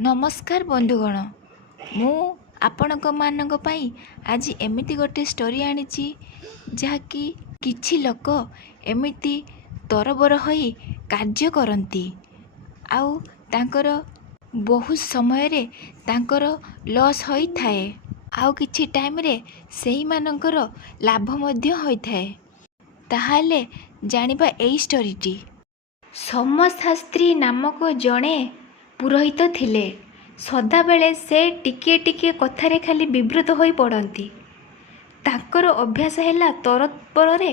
नमस्कार बंधुगण मु आपणक मानक पई आज एमिति गोटे स्टोरी आनिची जहाँकि किछि लोक एमिति तरबर होई कार्य करती आउ तांकर बहुत समय रे तांकर लॉस होई थाए आउ किछि टाइम रे सेही मानकर लाभ मध्य होई थाए। ताहाले जानिबा एई स्टोरीटी। सोमशास्त्री नामक जणे पुरोहित थिले। सदाबेले से टिके टिके कथारे खाली विव्रत होई पड़ती। ताकर अभ्यास हैला तरतपरे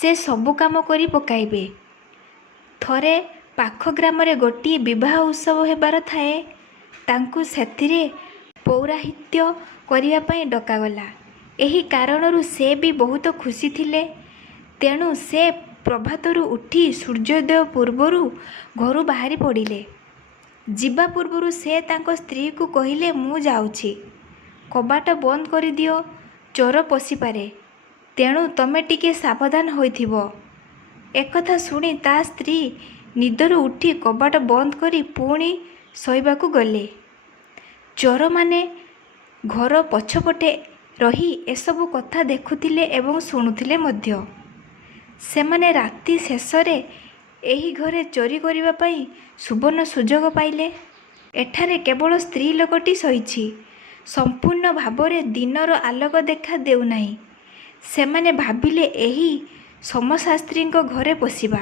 से सबु काम करी पकाइबे। थरे पाख ग्राम रे गोटिए विवाह उत्सव हेबार थाए। तांकु सेथिरे पौराहित्य करिया पई डकागला। एही कारणरू से भी बहुत खुशी थिले। तेणु से प्रभातरू उठी सूर्योदय पूर्वरू घरू बाहरी पड़िले। जिबा पूर्वरू से तांको स्त्री को कहिले मु जाउछि, कबाट बंद करि दियो, चोर पशि पारे, तेणु तमे टिके सावधान होइथिबो। एकथा सुनी ता स्त्री निदरू उठी कबाट बंद करी पुणी शोइबाकू गले। चोर माने घर पछपटे रही एसबु कथा देखुथिले एवं शुणुथिले मध्य। सेमाने राति शेषरे एही घरे चोरी करिबा पई सुवर्ण सुजोग पाइले। एठारे केवल स्त्री लोकटी शोइछि। संपूर्ण भावरे दिनर आलोक देखा देउनाही। सेमाने भाबिले एही सोमशास्त्रीଙ୍କ घरे पशिबा,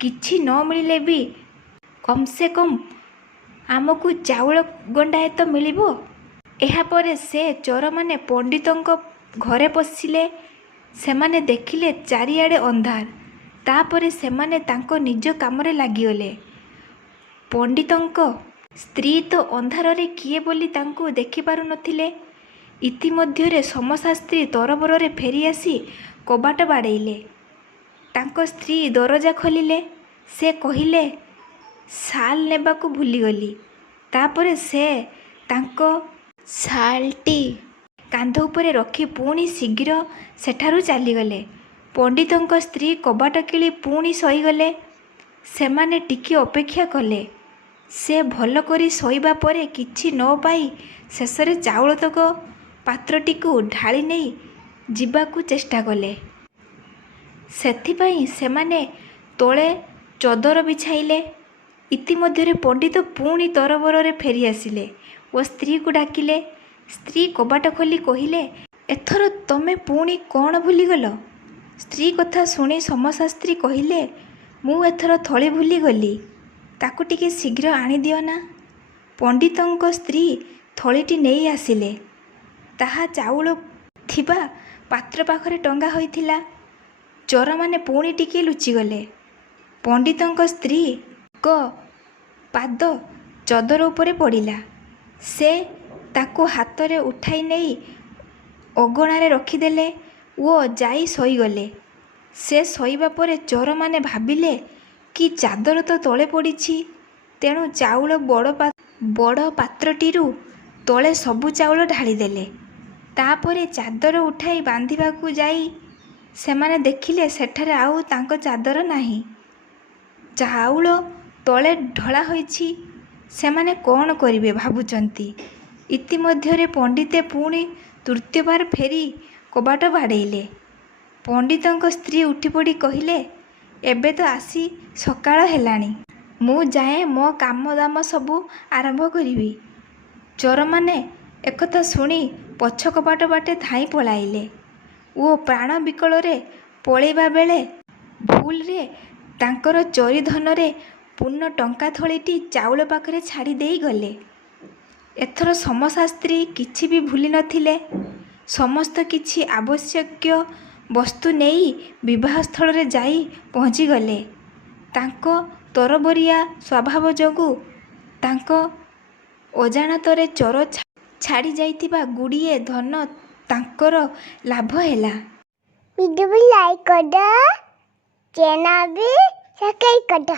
किछि न मिलिले भी कम से कम आमको चाउल गंडाए तो मिलिबो। एहा परे से चोर माने पंडितଙ୍କ घरे पशिले। सेमाने देखिले चारिआडे अंधार। तापरे सेमाने तांको निज कामरे लागिगले। पंडितଙ୍କ स्त्री तो अंधारे किए बोली तांको देखि पारु नथिले। इतिमध्यरे सोमशास्त्री तरबरे फेरी आसी कबाट बाड़ेइले। तांको स्त्री दरजा खोलिले। से कहिले शाल नेबाकू भूलीगली। तापरे से तांको शालटी कांध उपरे रखी पुणी शीघ्र सेठारु चलीगले। पंडितଙ୍କ स्त्री कबाट किली पुणी शोइगले। सेमाने टिके अपेक्षा कले। से भल करी शोइबा परे किछि न पाई शेषरे चाउलतक पात्रटिकू ढाली नहीं जिबाकू चेष्टा कले। सेथिपाई सेमाने तोळे चदर बिछाइले। इतिमध्यरे पंडित पुणी तरबरे फेरी आसिले और स्त्री को डाकिले। स्त्री कबाट खोली कहिले, एथर तमे पुणी कौन भूलीगल? स्त्री कथा शुणी सोमशास्त्री कहिले, मु एथर थली भूलीगली, ताकू टिके शीघ्र आनी दियो ना। पंडितଙ୍କ स्त्री थलीटी नहीं आसिले। ताहा चाउल थिबा पात्र पाखरे टंगा होइथिला। चोर माने पुणी टिके लुचिगले। पंडितଙ୍କ स्त्री को पाद चदर उपरे पड़िला। से ताकू हाथ रे उठाई नहीं अगणारे रखिदेले वो जाई शोइगले। से शोइबा परे चोर माने भाबिले कि चादर तो तले पड़िछि। तेणु चाउल बड़ पात्रटीरू तले सबु चाउल ढाली देले। तापरे चादर उठाई बांधिबाकू जाई सेमाने देखिले सेठारे आउ तांको चादर नाही। चाउल तले ढला होइछि। सेमाने कौन करिवे भाबुचंती। इतिमध्यरे पंडिते पुणी तृतीय बार फेरी कबाट बाड़ेइले। पंडितଙ୍କ स्त्री उठिपड़ी कहिले, एबे तो आसी सकाळ हेलाणी, मु जाए मो काम दाम सबू आरंभ करिवि। चोर माने एकथा शुणी पछ कबाट बाटे धाई पलाइले ओ प्राण विकल रे पळेबा बेले भूल रे तांकर चोरी धन रे पूर्ण टंका थळीटी चाउल पाखरे छाड़ी देई गले। एथर सोमशास्त्री किछि भी भूली नथिले। समस्त किछि आवश्यक वस्तु नहीं विवाह स्थल रे जाई पहुँची गले। तांको तरबरिया स्वभाव जोगु तांको अजाणतरे चोर छाड़ी जाइतिबा गुड़िए धन तांकर लाभ हैला। वीडियो भी लाइक कर दो, चैनल भी सब्सक्राइब कर दो।